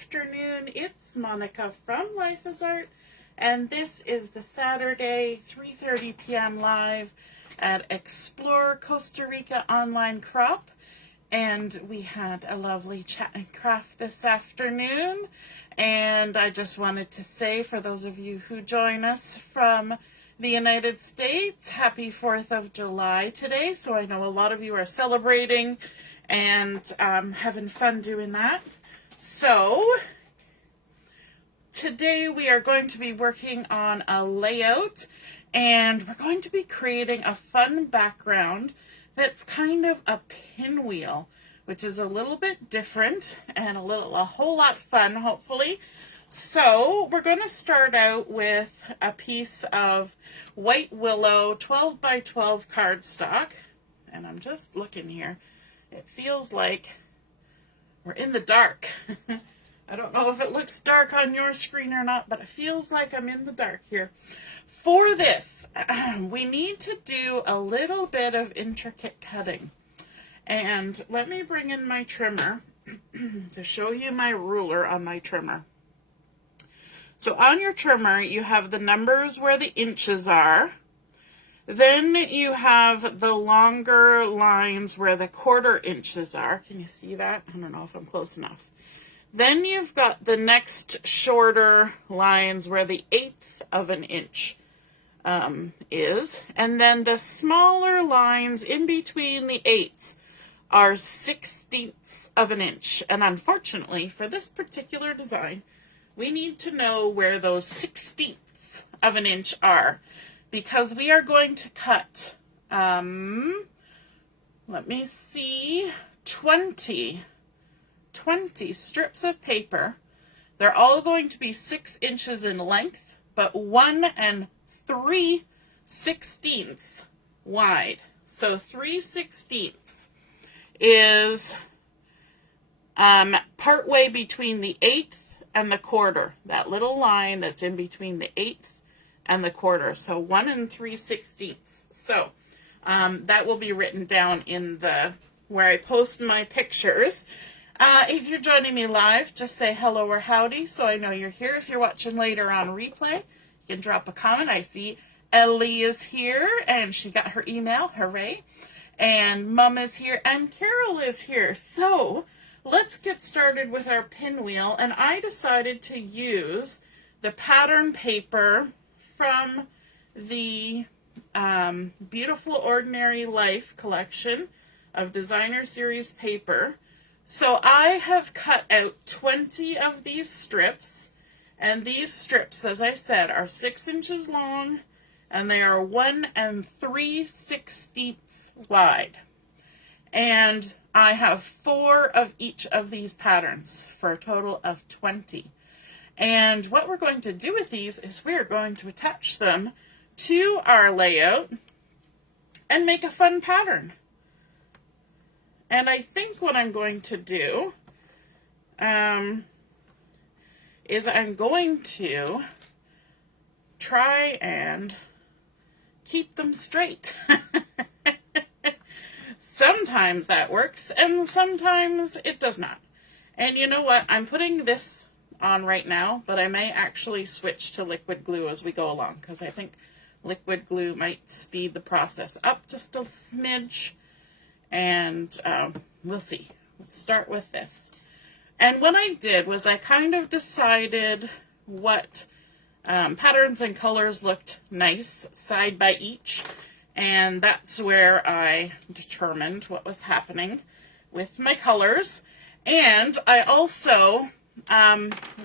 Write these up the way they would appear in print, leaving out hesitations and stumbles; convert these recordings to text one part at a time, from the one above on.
afternoon. It's Monica from Life is Art, and this is the Saturday 3:30 p.m. live at Explore Costa Rica online crop. And we had a lovely chat and craft this afternoon. And I just wanted to say, for those of you who join us from the United States, happy 4th of July today. So I know a lot of you are celebrating and having fun doing that. So today we are going to be working on a layout, and we're going to be creating a fun background that's kind of a pinwheel, which is a little bit different and a whole lot fun, hopefully. So we're going to start out with a piece of white willow 12 by 12 cardstock, and I'm just looking here. It feels like we're in the dark. I don't know if it looks dark on your screen or not, but it feels like I'm in the dark here. For this, we need to do a little bit of intricate cutting. And let me bring in my trimmer to show you my ruler on my trimmer. So on your trimmer, you have the numbers where the inches are. Then you have the longer lines where the 1/4 inches are. Can you see that? I don't know if I'm close enough. Then you've got the next shorter lines where the 1/8 of an inch is. And then the smaller lines in between the 1/8 are 1/16 of an inch. And unfortunately, for this particular design, we need to know where those 1/16 of an inch are, because we are going to cut, let me see, 20 strips of paper. They're all going to be 6 inches in length, but 1 3/16 wide. So 3/16 is part way between the 1/8 and the 1/4. That little line that's in between the 1/8 and the 1/4. So 1 3/16. So that will be written down in the where I post my pictures. If you're joining me live, just say hello or howdy so I know you're here. If you're watching later on replay, you can drop a comment. I see Ellie is here, and she got her email. Hooray. And Mum is here, and Carol is here. So let's get started with our pinwheel. And I decided to use the pattern paper from the Beautiful Ordinary Life collection of designer series paper. So I have cut out 20 of these strips, and these strips, as I said, are 6 inches long, and they are 1 3/16 wide. And I have 4 of each of these patterns for a total of 20. And what we're going to do with these is we're going to attach them to our layout and make a fun pattern. And I think what I'm going to do is I'm going to try and keep them straight. Sometimes that works, and sometimes it does not. And you know what? I'm putting this on right now, but I may actually switch to liquid glue as we go along, because I think liquid glue might speed the process up just a smidge. And we'll see. We'll start with this. And what I did was I kind of decided what patterns and colors looked nice side by each. And that's where I determined what was happening with my colors. And I also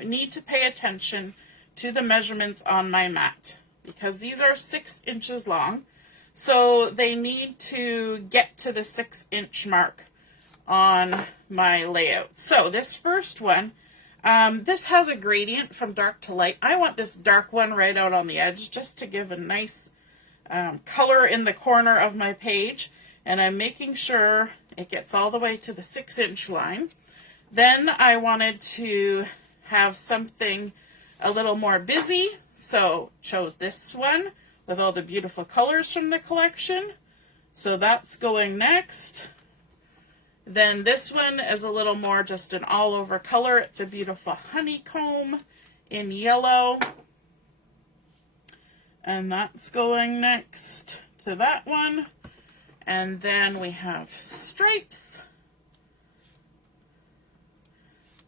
need to pay attention to the measurements on my mat, because these are 6 inches long. So they need to get to the 6-inch mark on my layout. So this first one, this has a gradient from dark to light. I want this dark one right out on the edge just to give a nice color in the corner of my page. And I'm making sure it gets all the way to the 6-inch line. Then I wanted to have something a little more busy, so chose this one with all the beautiful colors from the collection. So that's going next. Then this one is a little more just an all over color. It's a beautiful honeycomb in yellow. And that's going next to that one. And then we have stripes.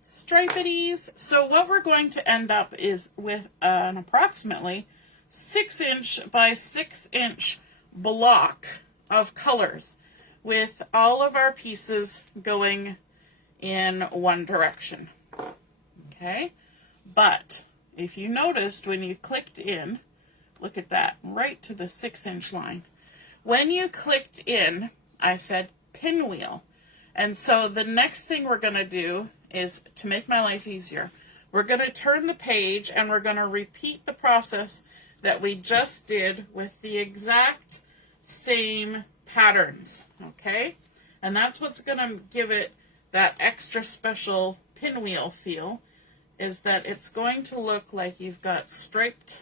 Stripities. So what we're going to end up is with an approximately 6" by 6" block of colors with all of our pieces going in one direction. Okay, but if you noticed when you clicked in, look at that, right to the 6" line. When you clicked in, I said pinwheel. And so the next thing we're going to do is, to make my life easier, we're going to turn the page and we're going to repeat the process that we just did with the exact same patterns, okay? And that's what's going to give it that extra special pinwheel feel, is that it's going to look like you've got striped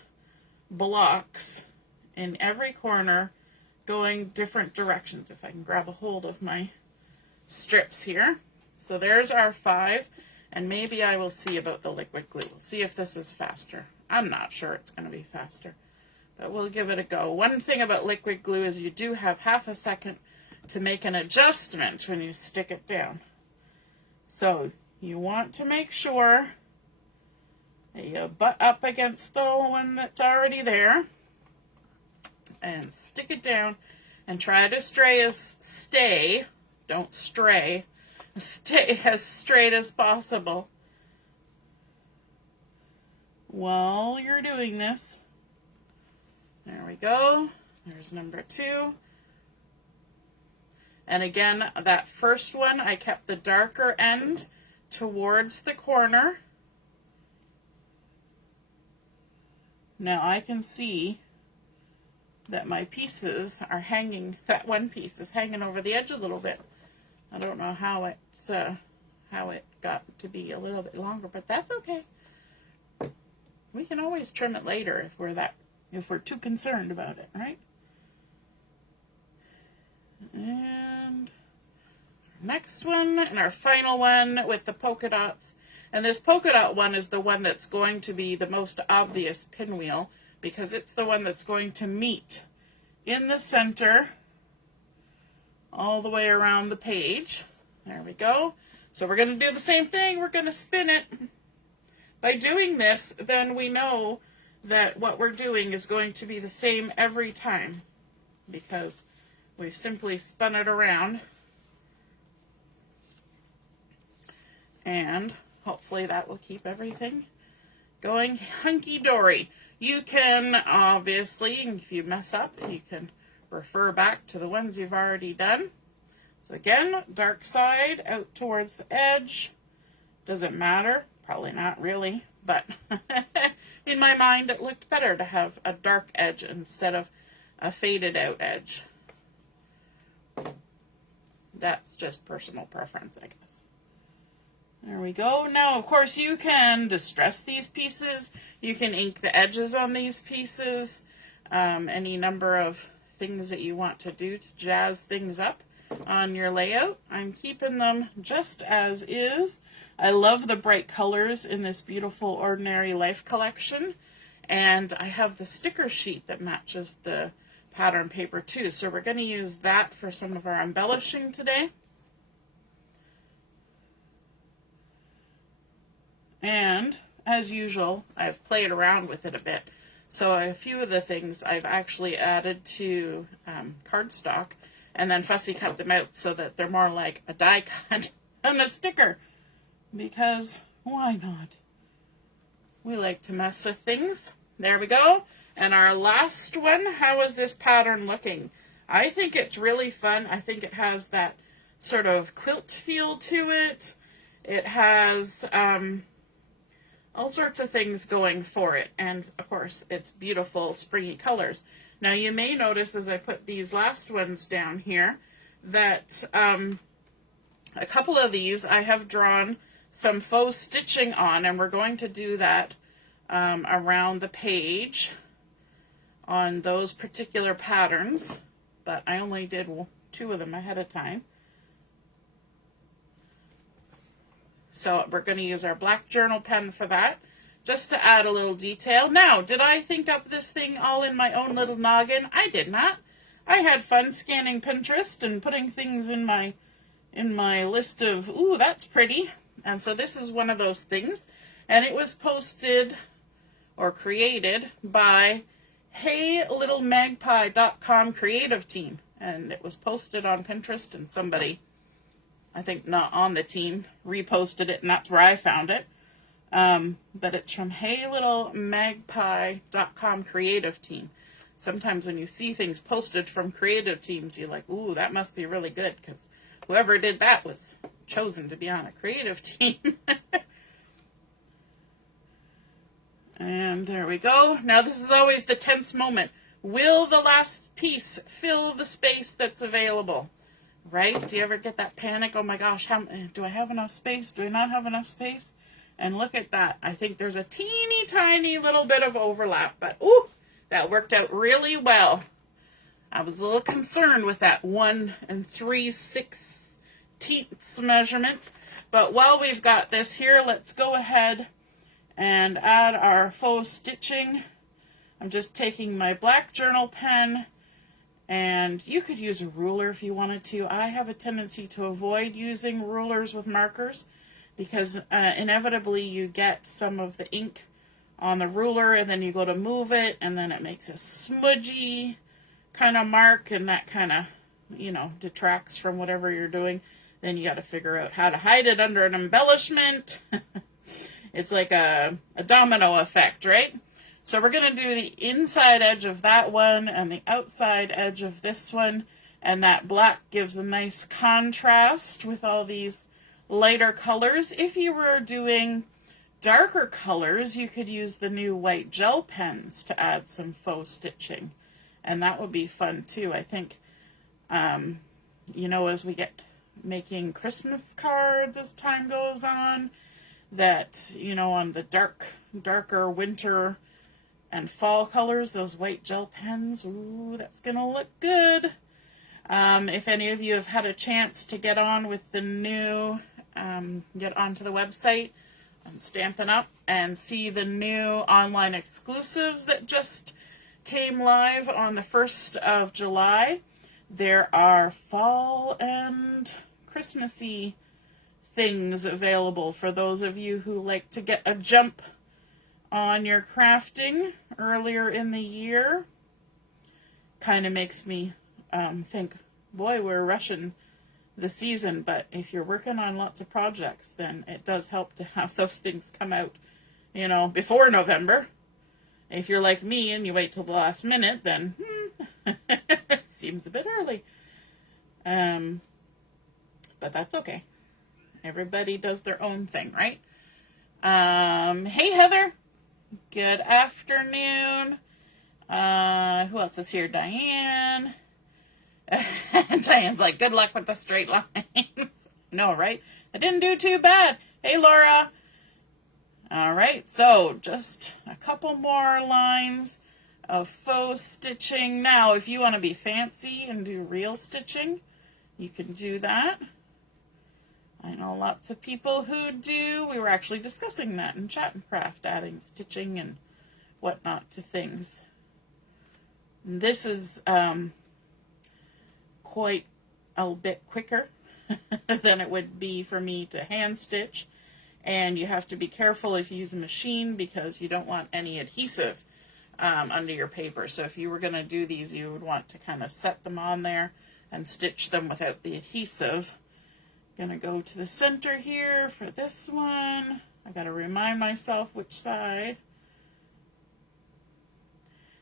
blocks in every corner going different directions. If I can grab a hold of my strips here. So there's our 5, and maybe I will see about the liquid glue. We'll see if this is faster. I'm not sure it's going to be faster, but we'll give it a go. One thing about liquid glue is you do have half a second to make an adjustment when you stick it down. So you want to make sure that you butt up against the one that's already there and stick it down and try to stay, don't stray, stay as straight as possible while you're doing this. There we go. There's number 2. And again, that first one, I kept the darker end towards the corner. Now I can see that my pieces are hanging, that one piece is hanging over the edge a little bit. I don't know how it got to be a little bit longer, but that's okay. We can always trim it later if we're too concerned about it, right? And next one, and our final one with the polka dots. And this polka dot one is the one that's going to be the most obvious pinwheel, because it's the one that's going to meet in the center all the way around the page. There we go. So we're going to do the same thing. We're going to spin it. By doing this, then we know that what we're doing is going to be the same every time, because we've simply spun it around. And hopefully that will keep everything going hunky-dory. You can, obviously, if you mess up, you can refer back to the ones you've already done. So again, dark side out towards the edge. Doesn't matter. Probably not really, but in my mind it looked better to have a dark edge instead of a faded out edge. That's just personal preference, I guess. There we go. Now, of course, you can distress these pieces. You can ink the edges on these pieces. Any number of things that you want to do to jazz things up on your layout. I'm keeping them just as is. I love the bright colors in this beautiful Ordinary Life collection. And I have the sticker sheet that matches the pattern paper too. So we're going to use that for some of our embellishing today. And as usual, I've played around with it a bit. So a few of the things I've actually added to cardstock and then fussy cut them out so that they're more like a die cut than a sticker. Because why not? We like to mess with things. There we go. And our last one, how is this pattern looking? I think it's really fun. I think it has that sort of quilt feel to it. It has all sorts of things going for it. And of course, it's beautiful springy colors. Now you may notice as I put these last ones down here that a couple of these I have drawn some faux stitching on, and we're going to do that around the page on those particular patterns, but I only did 2 of them ahead of time. So we're going to use our black journal pen for that, just to add a little detail. Now, did I think up this thing all in my own little noggin? I did not. I had fun scanning Pinterest and putting things in my list of, ooh, that's pretty. And so this is one of those things. And it was posted or created by HeyLittleMagpie.com creative team. And it was posted on Pinterest, and somebody, I think not on the team, reposted it, and that's where I found it. But it's from HeyLittleMagpie.com creative team. Sometimes when you see things posted from creative teams, you're like, ooh, that must be really good, because whoever did that was chosen to be on a creative team. And there we go. Now this is always the tense moment. Will the last piece fill the space that's available? Right? Do you ever get that panic? Oh my gosh, do I have enough space? Do I not have enough space? And look at that. I think there's a teeny tiny little bit of overlap, but ooh, that worked out really well. I was a little concerned with that 1 3/6 measurement. But while we've got this here, let's go ahead and add our faux stitching. I'm just taking my black journal pen, and you could use a ruler if you wanted to. I have a tendency to avoid using rulers with markers because inevitably you get some of the ink on the ruler, and then you go to move it, and then it makes a smudgy kind of mark, and that kind of, you know, detracts from whatever you're doing. Then you got to figure out how to hide it under an embellishment. It's like a domino effect, right? So we're going to do the inside edge of that one and the outside edge of this one, and that black gives a nice contrast with all these lighter colors. If you were doing darker colors, you could use the new white gel pens to add some faux stitching, and that would be fun too. I think, you know, as we get making Christmas cards as time goes on, that, you know, on the darker winter and fall colors, those white gel pens, ooh, that's gonna look good. If any of you have had a chance to get on with the new, get onto the website and Stampin' Up and see the new online exclusives that just came live on the 1st of July, there are fall and Christmassy things available for those of you who like to get a jump on your crafting earlier in the year. Kind of makes me think, boy, we're rushing the season, but if you're working on lots of projects, then it does help to have those things come out, you know, before November. If you're like me and you wait till the last minute, then it seems a bit early. But that's okay. Everybody does their own thing, right? Hey, Heather. Good afternoon. Who else is here? Diane. Diane's like, good luck with the straight lines. No, right? I didn't do too bad. Hey, Laura. All right, so just a couple more lines of faux stitching. Now, if you want to be fancy and do real stitching, you can do that. I know lots of people who do. We were actually discussing that in Chat and Craft, adding stitching and whatnot to things. And this is quite a bit quicker than it would be for me to hand stitch. And you have to be careful if you use a machine because you don't want any adhesive under your paper. So if you were going to do these, you would want to kind of set them on there and stitch them without the adhesive. Gonna go to the center here for this one. I gotta remind myself which side.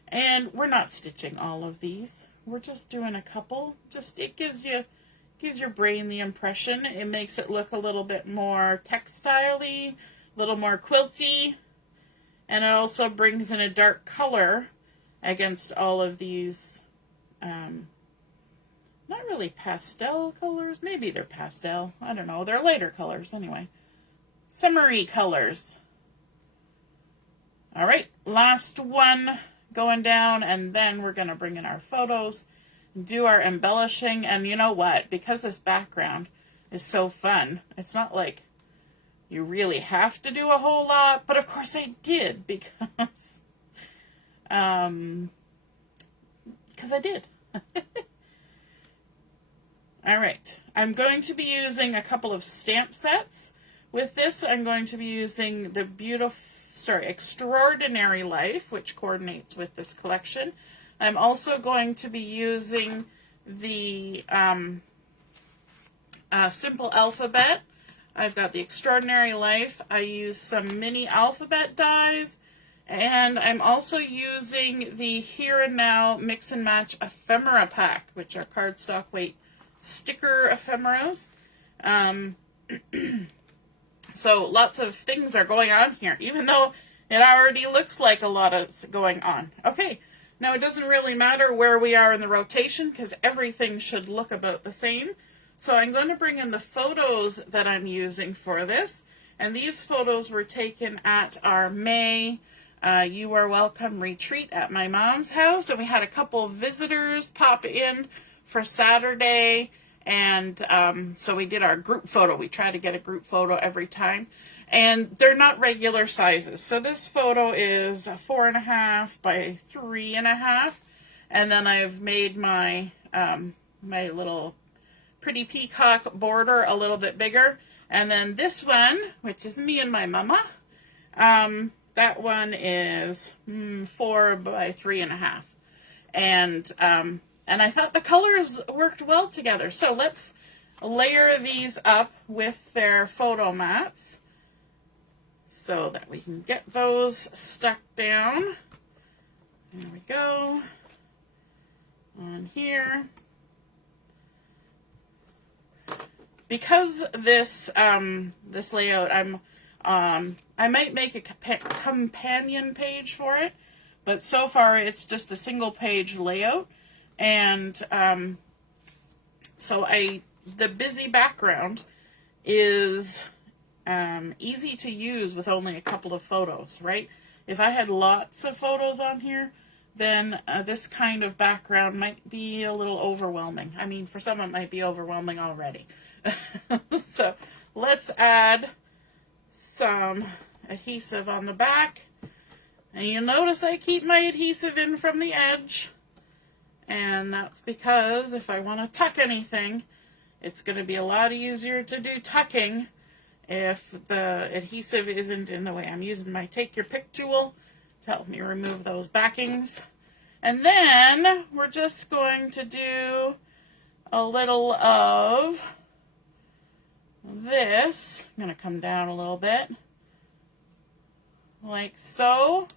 And we're not stitching all of these. We're just doing a couple. Just, it gives your brain the impression. It makes it look a little bit more textile-y, a little more quilty, and it also brings in a dark color against all of these not really pastel colors. Maybe they're pastel. I don't know. They're lighter colors anyway. Summery colors. All right, last one going down, and then we're going to bring in our photos, do our embellishing. And you know what? Because this background is so fun, it's not like, you really have to do a whole lot, but of course I did because I did. All right, I'm going to be using a couple of stamp sets. With this, I'm going to be using the Extraordinary Life, which coordinates with this collection. I'm also going to be using the Simple Alphabet. I've got the Extraordinary Life. I use some mini alphabet dies, and I'm also using the Here and Now Mix and Match Ephemera pack, which are cardstock weight sticker ephemeras. So lots of things are going on here, even though it already looks like a lot is going on. Okay, now it doesn't really matter where we are in the rotation because everything should look about the same. So I'm going to bring in the photos that I'm using for this. And these photos were taken at our May You Are Welcome retreat at my mom's house. And we had a couple of visitors pop in for Saturday. And so we did our group photo. We try to get a group photo every time. And they're not regular sizes. So this photo is 4.5 by 3.5. And then I've made my, my little pretty peacock border a little bit bigger. And then this one, which is me and my mama, that one is 4 by 3.5. And I thought the colors worked well together. So let's layer these up with their photo mats so that we can get those stuck down. There we go. On here. Because this this layout, I might make a companion page for it, but so far it's just a single page layout. And so the busy background is easy to use with only a couple of photos, right? If I had lots of photos on here, then this kind of background might be a little overwhelming. I mean, for some it might be overwhelming already. So let's add some adhesive on the back. And you'll notice I keep my adhesive in from the edge. And that's because if I want to tuck anything, it's going to be a lot easier to do tucking if the adhesive isn't in the way. I'm using my Take Your Pick tool to help me remove those backings. And then we're just going to do a little of this. I'm going to come down a little bit, like so.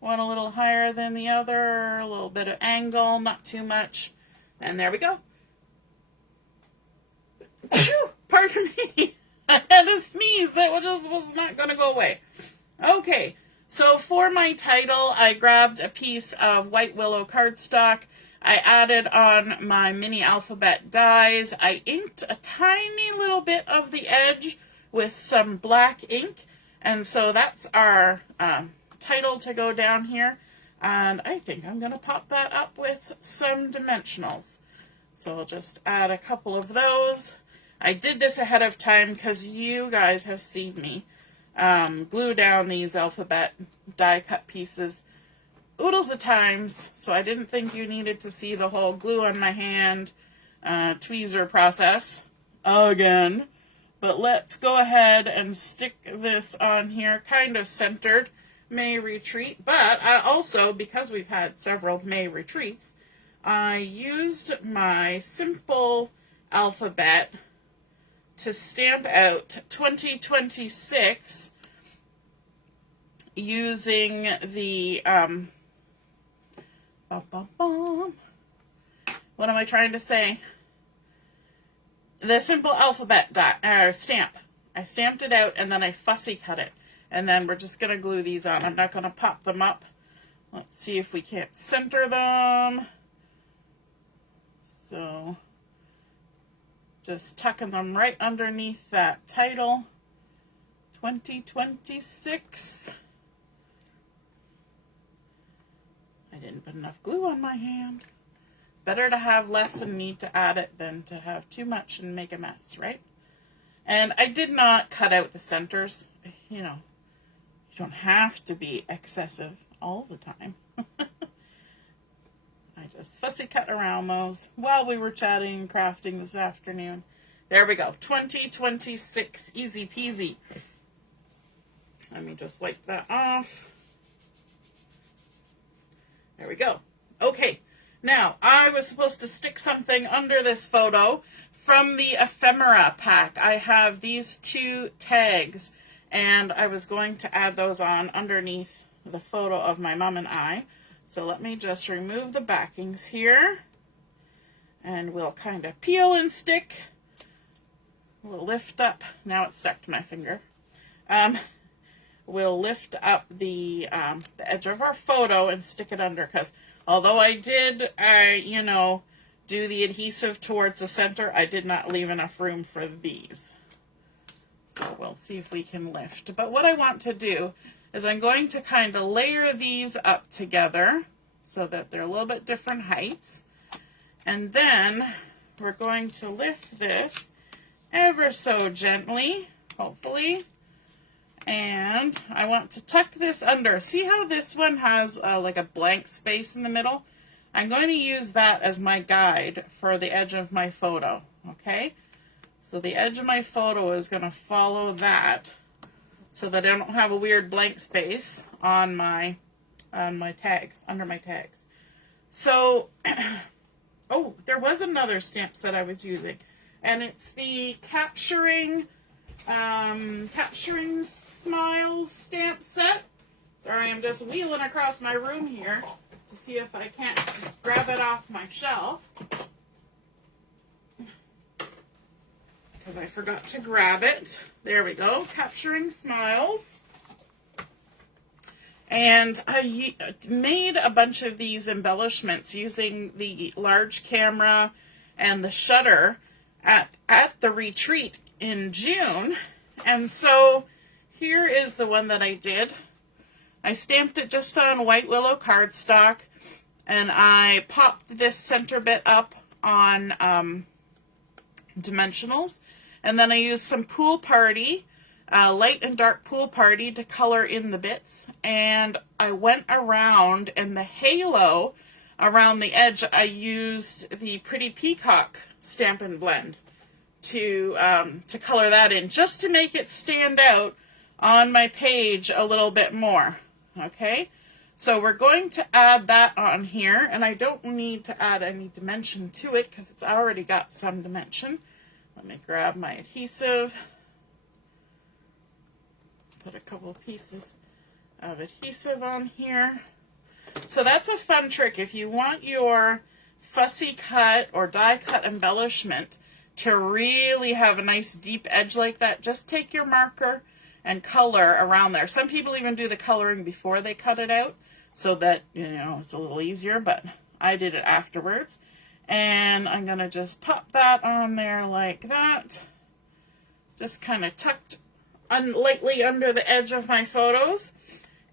One a little higher than the other, a little bit of angle, not too much. And there we go. Pardon me. I had a sneeze that just was not going to go away. Okay, so for my title, I grabbed a piece of white Willow cardstock. I added on my mini alphabet dies. I inked a tiny little bit of the edge with some black ink. And so that's our title to go down here. And I think I'm going to pop that up with some dimensionals. So I'll just add a couple of those. I did this ahead of time because you guys have seen me glue down these alphabet die cut pieces oodles of times, so I didn't think you needed to see the whole glue on my hand tweezer process again. But let's go ahead and stick this on here, kind of centered May retreat. But I also, because we've had several May retreats, I used my Simple Alphabet to stamp out 2026 using the what am I trying to say? The Simple Alphabet stamp. I stamped it out and then I fussy cut it. And then we're just going to glue these on. I'm not going to pop them up. Let's see if we can't center them. So just tucking them right underneath that title. 2026. I didn't put enough glue on my hand. Better to have less and need to add it than to have too much and make a mess, right? And I did not cut out the centers. You know, you don't have to be excessive all the time. I just fussy cut around those while we were chatting and crafting this afternoon. There we go. 2026, easy peasy. Let me just wipe that off. There we go. Okay, now I was supposed to stick something under this photo from the Ephemera pack. I have these 2 tags, and I was going to add those on underneath the photo of my mom and I. So let me just remove the backings here, and we'll kind of peel and stick. We'll lift up. Now it's stuck to my finger. We'll lift up the edge of our photo and stick it under, because although I did, you know, do the adhesive towards the center, I did not leave enough room for these. So we'll see if we can lift. But what I want to do is I'm going to kind of layer these up together so that they're a little bit different heights. And then we're going to lift this ever so gently, hopefully. And I want to tuck this under. See how this one has like a blank space in the middle? I'm going to use that as my guide for the edge of my photo, okay? So the edge of my photo is going to follow that so that I don't have a weird blank space on my tags, under my tags. So, oh, there was another stamp set I was using, and it's the Capturing Smiles stamp set. Sorry, I'm just wheeling across my room here to see if I can't grab it off my shelf, because I forgot to grab it. There we go, Capturing Smiles. And I made a bunch of these embellishments using the large camera and the shutter at the retreat in June. And so here is the one that I did. I stamped it just on white Willow cardstock, and I popped this center bit up on Dimensionals, and then I used some Pool Party, light and dark Pool Party, to color in the bits. And I went around, and the halo around the edge, I used the Pretty Peacock Stampin' Blend to color that in, just to make it stand out on my page a little bit more. Okay, so we're going to add that on here, and I don't need to add any dimension to it because it's already got some dimension. Let me grab my adhesive, put a couple of pieces of adhesive on here. So that's a fun trick. If you want your fussy cut or die cut embellishment to really have a nice deep edge like that, just take your marker and color around there. Some people even do the coloring before they cut it out so that, you know, it's a little easier, but I did it afterwards. And I'm going to just pop that on there like that. Just kind of tucked lightly under the edge of my photos.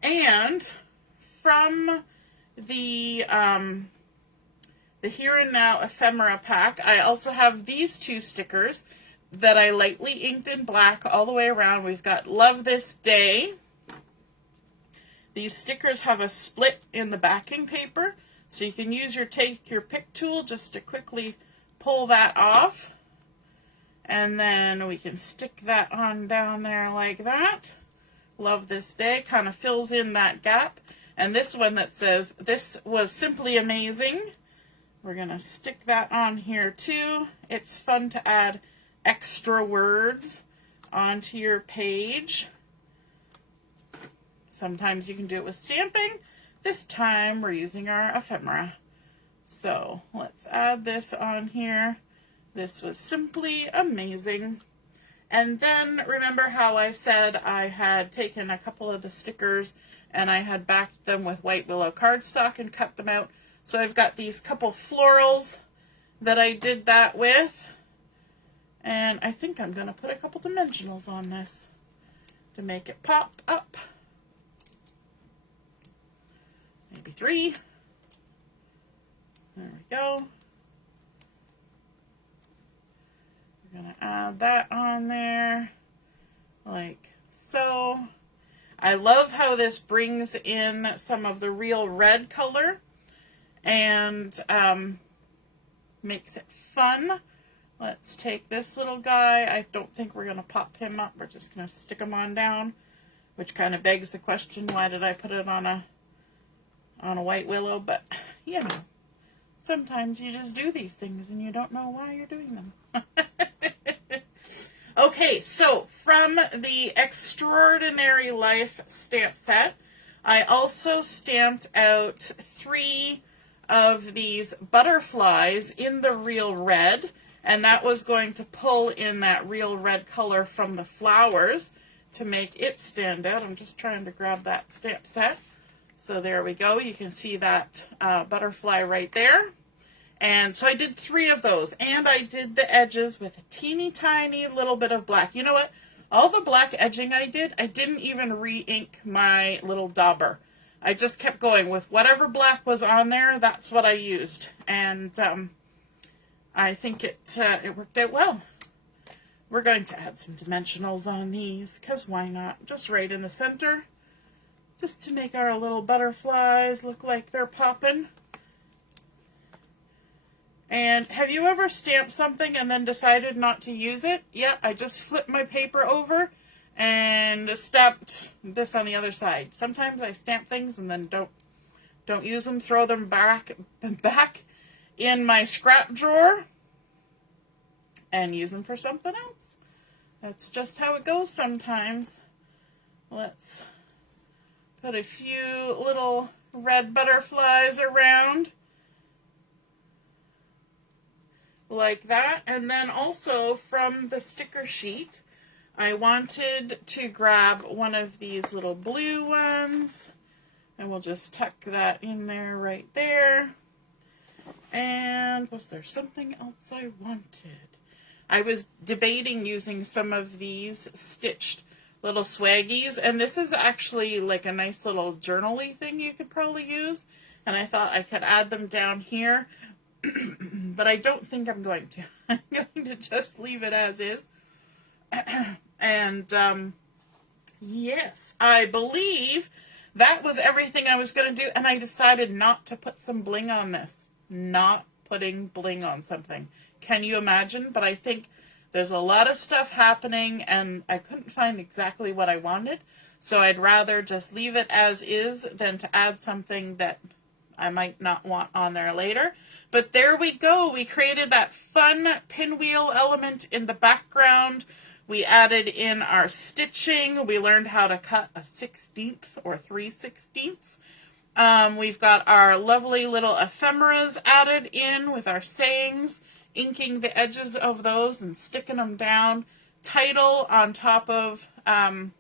And from the Here and Now Ephemera pack, I also have these 2 stickers that I lightly inked in black all the way around. We've got Love This Day. These stickers have a split in the backing paper, so you can use take your pick tool just to quickly pull that off. And then we can stick that on down there like that. Love This Day kind of fills in that gap. And this one that says, "This was simply amazing," we're going to stick that on here too. It's fun to add extra words onto your page. Sometimes you can do it with stamping. This time we're using our ephemera. So let's add this on here. This was simply amazing. And then remember how I said I had taken a couple of the stickers and I had backed them with white Willow cardstock and cut them out. So I've got these couple florals that I did that with. And I think I'm going to put a couple dimensionals on this to make it pop up. Maybe 3. There we go. We're gonna add that on there like so. I love how this brings in some of the real red color and makes it fun. Let's take this little guy. I don't think we're going to pop him up. We're just going to stick him on down, which kind of begs the question, why did I put it on a white willow? But, you know, sometimes you just do these things and you don't know why you're doing them. Okay, so from the Extraordinary Life stamp set, I also stamped out 3 of these butterflies in the real red, and that was going to pull in that real red color from the flowers to make it stand out. I'm just trying to grab that stamp set. So there we go. You can see that butterfly right there. And so I did 3 of those, and I did the edges with a teeny tiny little bit of black. You know what? All the black edging I didn't even re-ink my little dauber. I just kept going with whatever black was on there. That's what I used, and I think it worked out well. We're going to add some dimensionals on these, because why not? Just right in the center, just to make our little butterflies look like they're popping. And have you ever stamped something and then decided not to use it? Yeah, I just flipped my paper over and stamped this on the other side. Sometimes I stamp things and then don't use them, throw them back in my scrap drawer and use them for something else. That's just how it goes sometimes. Let's put a few little red butterflies around. Like that. And then also from the sticker sheet, I wanted to grab one of these little blue ones, and we'll just tuck that in there right there. And was there something else I wanted? I was debating using some of these stitched little swaggies, and this is actually like a nice little journaly thing you could probably use, and I thought I could add them down here. But I don't think I'm going to. I'm going to just leave it as is. And yes, I believe that was everything I was going to do. And I decided not to put some bling on this. Not putting bling on something. Can you imagine? But I think there's a lot of stuff happening and I couldn't find exactly what I wanted. So I'd rather just leave it as is than to add something that I might not want on there later. But there we go. We created that fun pinwheel element in the background. We added in our stitching. We learned how to cut a 1/16 or 3/16. We've got our lovely little ephemeras added in with our sayings, inking the edges of those and sticking them down. Title on top of an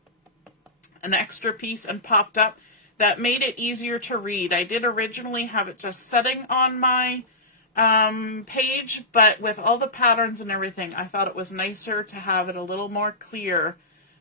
extra piece and popped up. That made it easier to read. I did originally have it just setting on my page, but with all the patterns and everything, I thought it was nicer to have it a little more clear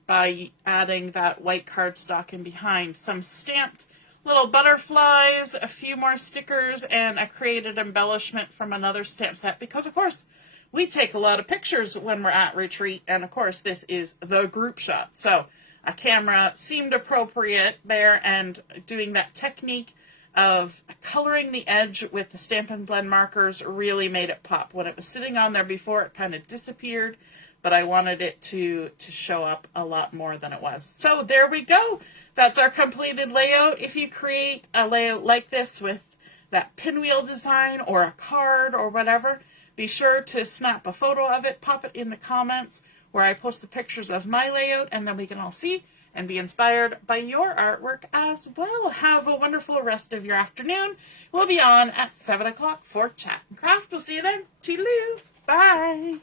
by adding that white cardstock in behind. Some stamped little butterflies, a few more stickers, and a created embellishment from another stamp set, because of course we take a lot of pictures when we're at retreat, and of course this is the group shot, so a camera seemed appropriate there, and doing that technique of coloring the edge with the Stampin' Blend markers really made it pop. When it was sitting on there before, it kind of disappeared, but I wanted it to show up a lot more than it was. So there we go. That's our completed layout. If you create a layout like this with that pinwheel design or a card or whatever, be sure to snap a photo of it, pop it in the comments where I post the pictures of my layout, and then we can all see and be inspired by your artwork as well. Have a wonderful rest of your afternoon. We'll be on at 7 o'clock for Chat and Craft. We'll see you then. Toodaloo. Bye.